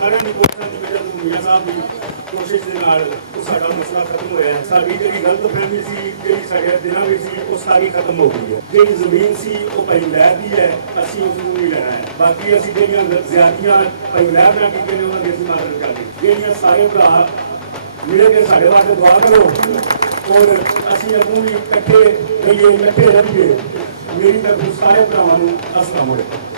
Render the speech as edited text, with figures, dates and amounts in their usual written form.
ਸਾਰਿਆਂ ਦੀ ਕੋਸ਼ਿਸ਼ਾਂ ਦੀ ਵਜ੍ਹਾ ਤੋਂ ਮੀਆਂ ਸਾਹਿਬ ਦੀ ਕੋਸ਼ਿਸ਼ ਦੇ ਨਾਲ ਸਾਡਾ ਮਸਲਾ ਖਤਮ ਹੋਇਆ। ਸਾਡੀ ਜਿਹੜੀ ਗਲਤਫਹਿਮੀ ਸੀ, ਜਿਹੜੀ ਸਾਡੇ ਦਿਨਾਂ ਵਿੱਚ ਸੀ, ਉਹ ਸਾਰੀ ਖਤਮ ਹੋ ਗਈ ਹੈ। ਜਿਹੜੀ ਜ਼ਮੀਨ ਸੀ ਉਹ ਭਾਈ ਲਹਿਰ ਦੀ ਹੈ, ਅਸੀਂ ਉਸ ਨੂੰ ਨਹੀਂ ਲੈਣਾ ਹੈ। ਬਾਕੀ ਅਸੀਂ ਜਿਹੜੀਆਂ ਜ਼ਿਆਦੀਆਂ ਭਾਈ ਲਹਿਰ ਨਾਲ ਕੀਤੀਆਂ ਨੇ ਉਹਨਾਂ ਦੀ ਅਸੀਂ ਮਦਦ ਕਰਾਂਗੇ। ਜਿਹੜੀਆਂ ਸਾਰੇ ਭਰਾ ਮਿਲ ਕੇ ਸਾਡੇ ਵਾਸਤੇ ਦੁਆ ਕਰੋ ਔਰ ਅਸੀਂ ਅੱਗੋਂ ਵੀ ਇਕੱਠੇ ਰਹੀਏ, ਇਕੱਠੇ ਰਹੀਏ। ਮੇਰੀ ਤਰਫੋਂ ਸਾਰੇ ਭਰਾਵਾਂ ਨੂੰ ਅਸਲਾਮ ਵਾਲੇਕੁਮ।